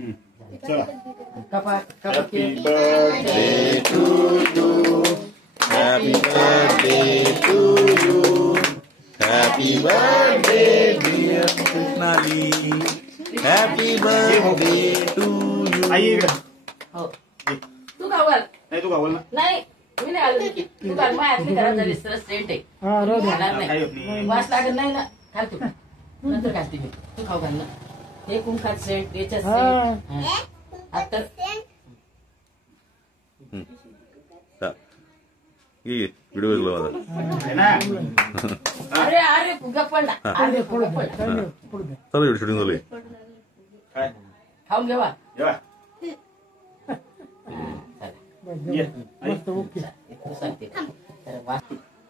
चला. Happy birthday to you. Happy birthday to you. Happy birthday dear Krishnali. Happy birthday to you. आई इकडे. हो तू खावाल नाही तू गावल ना. नाही मी नाही आलो की तू काल माझ्या घरात झाली सरस सेंट आहे घालणार काही नाही होत नाही. वास लागत नाही ना घाल तू नंतर घालते मी तू खाऊ घाल ना हे कुंकात सेंट याच्यात सेंट आता व्हिडिओ माझा आहे ना. अरे अरे फुगा पडला अरे फुगा पडला चालू शूटिंग चालू आहे. काय खाऊन घेवा जेवा. ये. आई. तू सांगते तर वास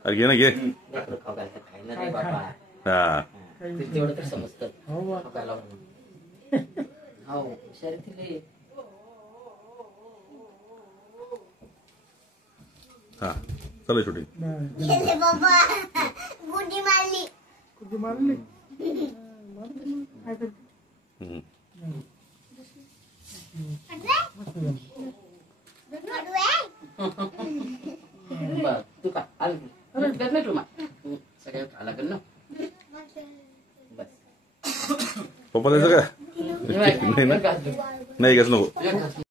अरे घे ना घे. खाऊ घाल खायला नाही बाबा हा तेवढं तर समजतं खाऊ घाला म्हणून हो शरीर हा चालू शूटिंग. बाबा गुडी मारली तू का आलं नाही तुम्हा सगळ्या आला कर ना बस पप्पा द्यायचं का नाही ना नाही घ्यायचं नको.